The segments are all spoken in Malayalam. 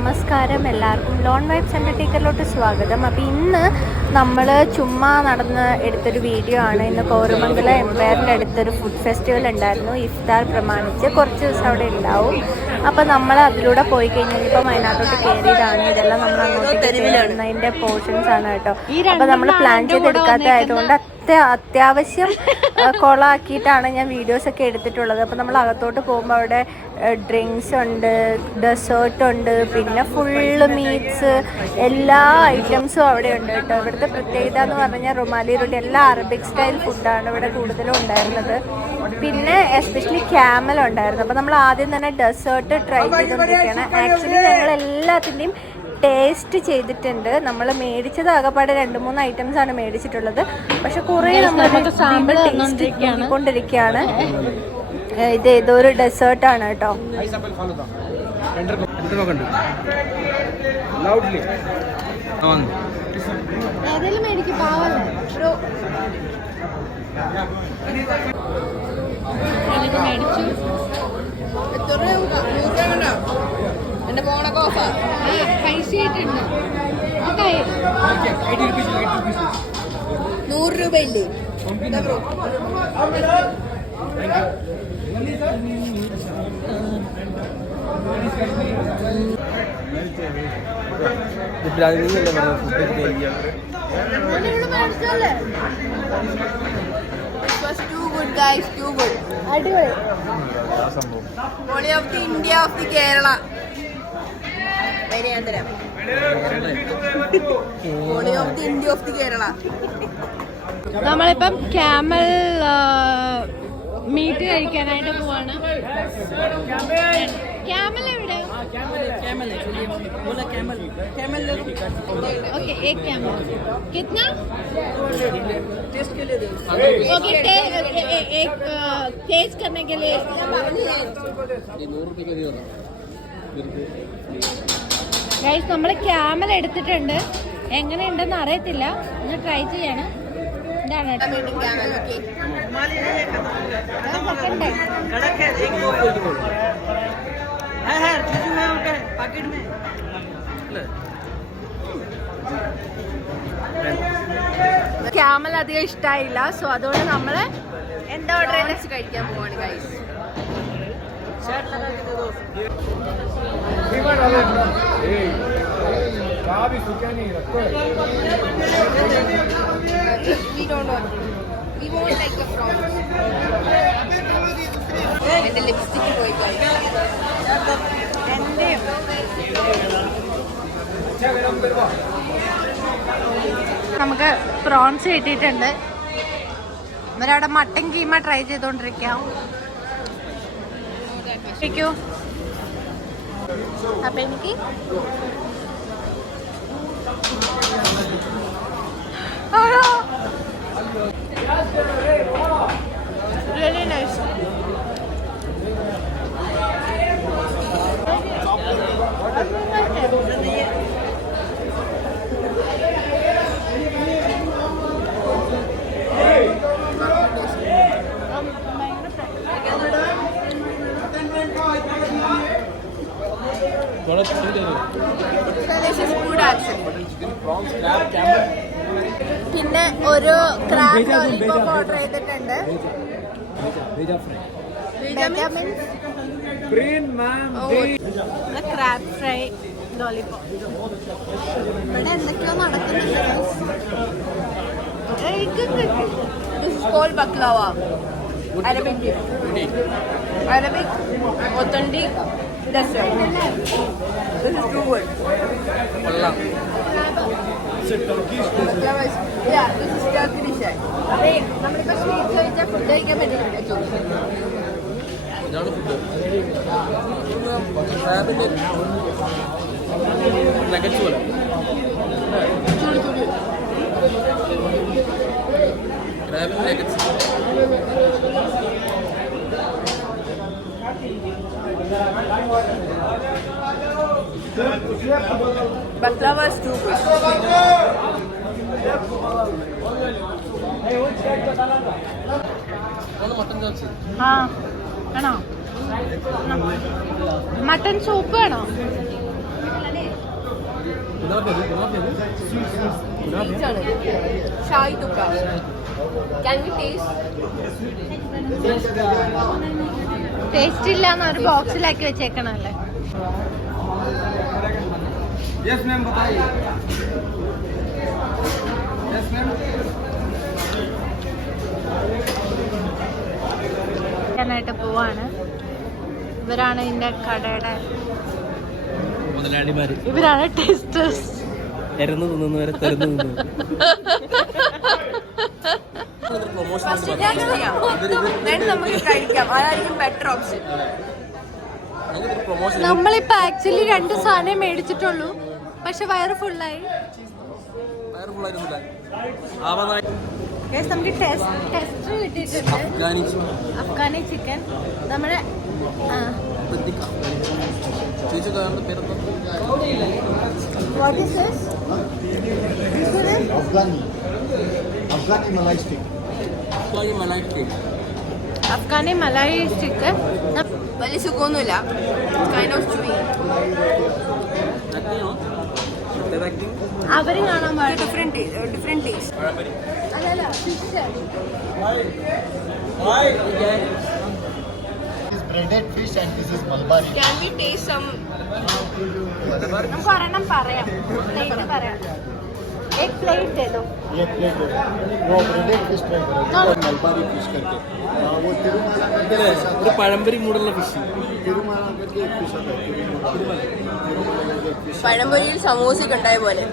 നമസ്കാരം എല്ലാവർക്കും. ലോൺ വൈബ്സ് എന്റർടേക്കറിലോട്ട് സ്വാഗതം. അപ്പോൾ ഇന്ന് നമ്മൾ ചുമ്മാ നടന്ന് എടുത്തൊരു വീഡിയോ ആണ്. ഇന്ന് കോരമംഗല എംപയറിന്റെ അടുത്തൊരു ഫുഡ് ഫെസ്റ്റിവൽ ഉണ്ടായിരുന്നു. ഇഫ്താർ പ്രമാണിച്ച് കുറച്ച് ദിവസം അവിടെ ഉണ്ടാവും. അപ്പോൾ നമ്മൾ അതിലൂടെ പോയി കഴിഞ്ഞാൽ ഇപ്പം അതിനകത്തോട്ട് കയറിയതാണ് ഇതെല്ലാം നമ്മൾ അങ്ങോട്ടേക്ക് കയറുന്നതിന്റെ പോർഷൻസ് ആണ് കേട്ടോ. അപ്പോൾ നമ്മൾ പ്ലാൻ ചെയ്തെടുക്കാത്ത ആയതുകൊണ്ട് അത്യ അത്യാവശ്യം കൊളാക്കിയിട്ടാണ് ഞാൻ വീഡിയോസ് ഒക്കെ എടുത്തിട്ടുള്ളത്. അപ്പോൾ നമ്മൾ അകത്തോട്ട് പോകുമ്പോൾ അവിടെ ഡ്രിങ്ക്സ് ഉണ്ട് ഡെസേർട്ട് ഉണ്ട് പിന്നെ ഫുള്ള് മീറ്റ്സ് എല്ലാ ഐറ്റംസും അവിടെ ഉണ്ട് കേട്ടോ. ഇവിടുത്തെ പ്രത്യേകത എന്ന് പറഞ്ഞാൽ റുമാലി റൊട്ടി എല്ലാ അറബിക് സ്റ്റൈൽ ഫുഡാണ് ഇവിടെ കൂടുതലും ഉണ്ടായിരുന്നത്. പിന്നെ എസ്പെഷ്യലി ക്യാമൽ ഉണ്ടായിരുന്നു. അപ്പോൾ നമ്മൾ ആദ്യം തന്നെ ഡെസേർട്ട് ട്രൈ ചെയ്തുകൊണ്ടിരിക്കുകയാണ്. ആക്ച്വലി ഞങ്ങൾ എല്ലാത്തിന്റെയും ടേസ്റ്റ് ചെയ്തിട്ടുണ്ട്. നമ്മൾ മേടിച്ചത് ആകപ്പാടെ രണ്ട് മൂന്ന് ഐറ്റംസ് ആണ് മേടിച്ചിട്ടുള്ളത്. പക്ഷെ കുറേ നമ്മൾ ടേസ്റ്റ് നോക്കിക്കൊണ്ടിരിക്കുകയാണ് ഇത് ഏതോ ഒരു ഡെസേർട്ട് ആണ് കേട്ടോ. ഏതെങ്കിലും മേടിക്കും പാവല്ലേ മേടിച്ചു. എന്റെ ഫോണൊക്കെ ഓഫാ പൈസ ആയിട്ടുണ്ട് നൂറ് രൂപ ഉണ്ട്. Too good guys too good അടിപൊളി. Of the India of the Kerala ഞാൻ തരാം poly of the India of the Kerala നമ്മളിപ്പം ക്യാമൽ മീറ്റ് കഴിക്കാനായിട്ട് പോവാണ് ക്യാമൽ എവിടെ ओके एक कैमल कितना ओके एक टेस्ट करने के लिए ഗൈസ് നമ്മൾ ക്യാമൽ എടുത്തിട്ടുണ്ട്. എങ്ങനെയുണ്ടെന്ന് അറിയത്തില്ല. ഒന്ന് ട്രൈ ചെയ്യാണ്. ഇതാണ് ക്യാമൽ അധികം ഇഷ്ടായില്ല. സോ അതുകൊണ്ട് നമ്മൾ എന്താ ഓർഡർ കഴിക്കാൻ പോവാണ് guys We don't know. We won't like a prawn. എന്റെ ലിപ്സ്റ്റിക് പോയി നമുക്ക് പ്രോൺസ് കിട്ടിയിട്ടുണ്ട് ഇവരവിടെ മട്ടൻ കീമ ട്രൈ ചെയ്തോണ്ടിരിക്കാം കഴിക്കൂ അപ്പൊ എനിക്ക് പിന്നെ ഒരു ക്രാബ് ലോലിപോപ്പ് ഓർഡർ ചെയ്തിട്ടുണ്ട്. Crab fry. ലോലിപോപ്പ് ഇവിടെ എന്തൊക്കെയോ നടക്കുന്നുണ്ട് ബക്ലാവ അറബിക് called baklava. നമ്മളിപ്പോ സ്വീറ്റ് കഴിച്ചാൽ ഫുഡ് കഴിക്കാൻ പറ്റില്ല ഇതാണ് ഫുഡ് ക്രാബിന്റെ നഗറ്റ്സ് പോലെ ക്രാബിന്റെ nuggets Baklava is too chops ആ ആണോ മട്ടൻ സൂപ്പ് ആണോ. Shahi tukda. Can we taste? Taste ഇല്ല എന്ന് ഒരു ബോക്സിലാക്കി വെച്ചേക്കണല്ലേ यस मैम बताइए यस मैम ായിട്ട് പോവാണ് ഇവരാണ് ഇതിന്റെ കടയുടെ മുതലാളിമാര് ഇവരാണ് ടേസ്റ്റേഴ്സ് എരന്ന് തിന്നുന്നവരെ തെരന്ന് തിന്നു പ്രൊമോഷൻ നമുക്ക് കഴിക്കാം. ബെറ്റർ ഓപ്ഷൻ നമ്മളിപ്പോ ആക്ച്വലി രണ്ട് സാധനം മേടിച്ചിട്ടുള്ളൂ. പക്ഷെ വയറ് ഫുള്ളായി ടെസ്റ്റ് അഫ്ഗാനി ചിക്കൻ നമ്മുടെ What is this? Afghani. Afghani malai stick Afghani malai chicken വലിയ സുഖമൊന്നുമില്ല കൈൻഡ് ഓഫ് ചൂയി അവരും കാണാൻ പാടില്ല. ഡിഫറെന്റ് ഡിഫറെന്റ് ടേസ്റ്റ് അതല്ല fish breaded fish and this is mulbari. Can we taste some നമുക്ക് ഒരെണ്ണം പറയാം. പറയാം. एक प्लेट दे दो ये प्लेट वो ब्रेडेड फिश ट्राई करो मलबारी फिश करके हाँ, वो तिरुमाला करके ഇതല്ലേ fish आता ഒരു പഴംപരി മൂടുള്ള ഫിഷ് है। तिरुमाला करके एक फिश आता है तिरुमाला तिरुमाला करके एक फिश പഴംപൊരിയിൽ സമൂസയ്ക്ക് ഉണ്ടായ പോലെ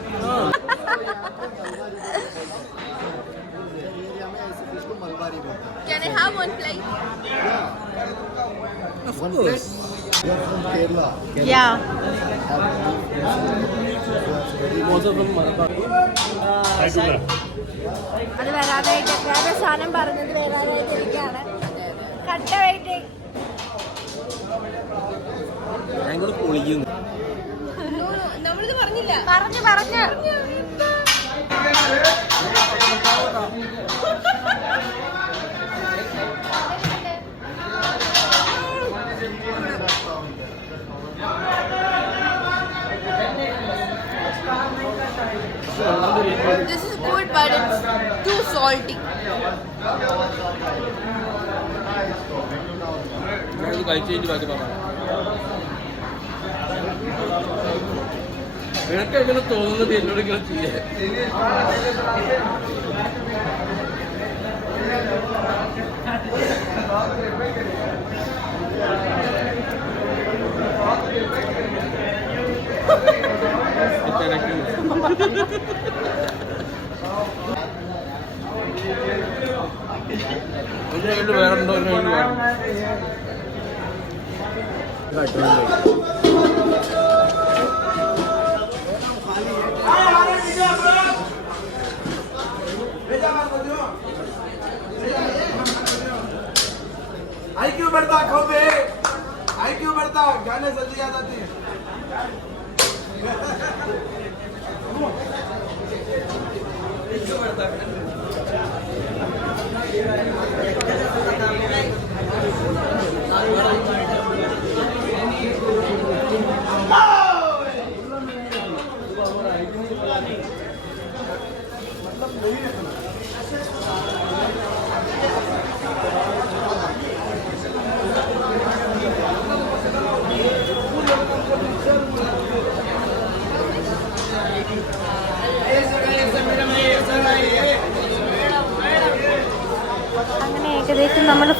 एरिया में ऐसे फिश को मलबारी बोलते हैं can I have one plate One plate. You are from Kerala. Kerala. Yeah മോശം മലബാർ അത് വരാതായിട്ട് വേറെ സാധനം പറഞ്ഞത് വരാതായിട്ട് ഇരിക്കുകയാണ്. കട്ട വെയിറ്റ് ഞാൻ കൂടെ പൊളിക്കുന്നു. നമ്മളിത് പറഞ്ഞില്ല. പറഞ്ഞു പറഞ്ഞു This is good, but it's too salty. നിനക്ക് എങ്ങനെ തോന്നുന്നത് എന്നോട് ഇങ്ങനെ ചെയ്യാൻ. ഇതിന്റെ കയ്യിൽ आई बढ़ता खोबे आई क्यों बढ़ता गाने जल्दी याद आते हैं।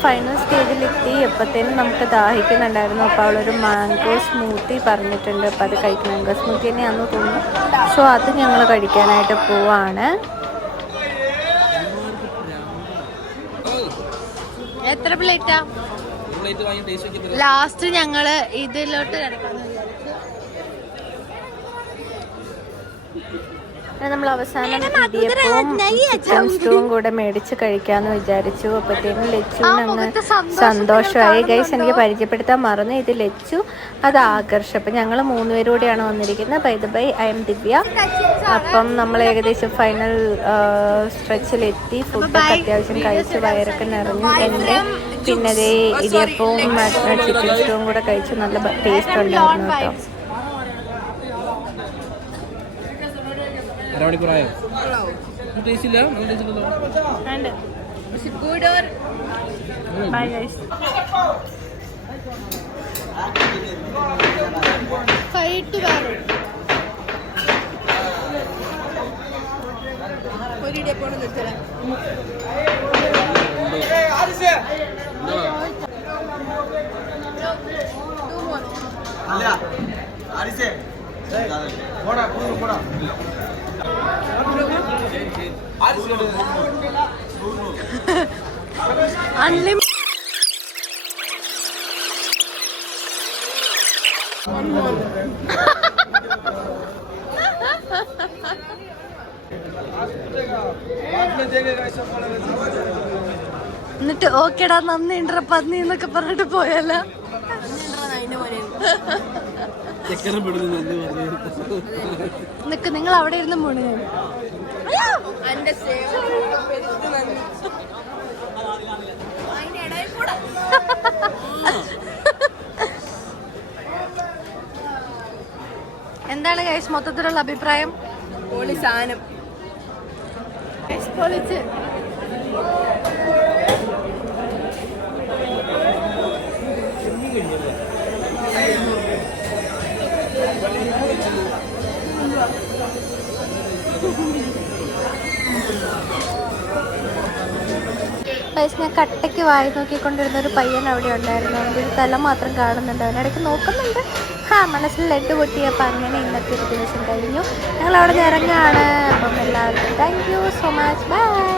ഫൈനൽ സ്റ്റേജിലെത്തി എപ്പോഴത്തേനും നമുക്ക് ദാഹിക്കുന്നുണ്ടായിരുന്നു. അപ്പോൾ അവളൊരു മാംഗോ സ്മൂത്തി പറഞ്ഞിട്ടുണ്ട്. അപ്പോൾ അത് കഴിക്കും മാംഗോ സ്മൂത്തി തന്നെയാണെന്ന് തോന്നുന്നു. സോ അത് ഞങ്ങൾ കഴിക്കാനായിട്ട് പോവാണ്. എത്ര പ്ലേറ്റാ ലാസ്റ്റ് ഞങ്ങൾ ഇതിലോട്ട് കിടക്കാന്ന്. വിചാരിച്ചു അങ്ങനെ നമ്മൾ അവസാനം ഇടിയപ്പവും ചിക്കൻ സ്റ്റൂവും കൂടെ മേടിച്ച് കഴിക്കാന്ന് വിചാരിച്ചു. അപ്പത്തേനും ലച്ചു അങ്ങ് സന്തോഷമായി. ഗൈസ് എനിക്ക് പരിചയപ്പെടുത്താൻ മറന്നു. ഇത് ലച്ചു അത് ആകർഷ. അപ്പം ഞങ്ങൾ മൂന്നുപേരും കൂടെയാണ് വന്നിരിക്കുന്നത്. By the by I am Divya. അപ്പം നമ്മൾ ഏകദേശം ഫൈനൽ സ്ട്രെച്ചിലെത്തി ഫുഡൊക്കെ അത്യാവശ്യം കഴിച്ച് വയറൊക്കെ നിറഞ്ഞു എന്റെ പിന്നെ ദേ ഇടിയപ്പവും ചിക്കൻ സ്റ്റൂവും കൂടെ കഴിച്ച്. നല്ല ടേസ്റ്റ് ഉണ്ടായിരുന്നു കേട്ടോ. അരമണിക്കൂറായോ? ടേസ്റ്റ് ഇല്ല നല്ല ടേസ്റ്റ് ഉണ്ടല്ലോ ഉണ്ട് Is it good or bye guys fight വേറെ ഒരു ഡെപ്പോണ് നിർത്തല അൺലിമിറ്റഡ് എന്നിട്ട് ഓക്കേടാ നന്ദി ഉണ്ടറ പന്നി എന്നൊക്കെ പറഞ്ഞിട്ട് പോയല്ല. നിക്ക് നിങ്ങൾ അവിടെ ഇരുന്ന് മുണുങ്ങ എന്റെ എന്താണ് ഗൈസ് മൊത്തത്തിലുള്ള അഭിപ്രായം? പൊളി സാധനം. പൊളിച്ച്. ഗൈസ് ഞാൻ കട്ടയ്ക്ക് വായി നോക്കിക്കൊണ്ടിരുന്ന ഒരു പയ്യൻ അവിടെ ഉണ്ടായിരുന്നു. അവന്റെ ഒരു തല മാത്രം കാണുന്നുണ്ട്. അവനിടയ്ക്ക് നോക്കുന്നുണ്ട്. ആ മനസ്സിൽ ലഡ് പൊട്ടിയപ്പോൾ അങ്ങനെ ഇന്നത്തെ ഒരു ദിവസം കഴിഞ്ഞു. ഞങ്ങൾ അവിടെ നിന്ന് ഇറങ്ങുകയാണ്. അപ്പം എല്ലാവർക്കും thank you so much bye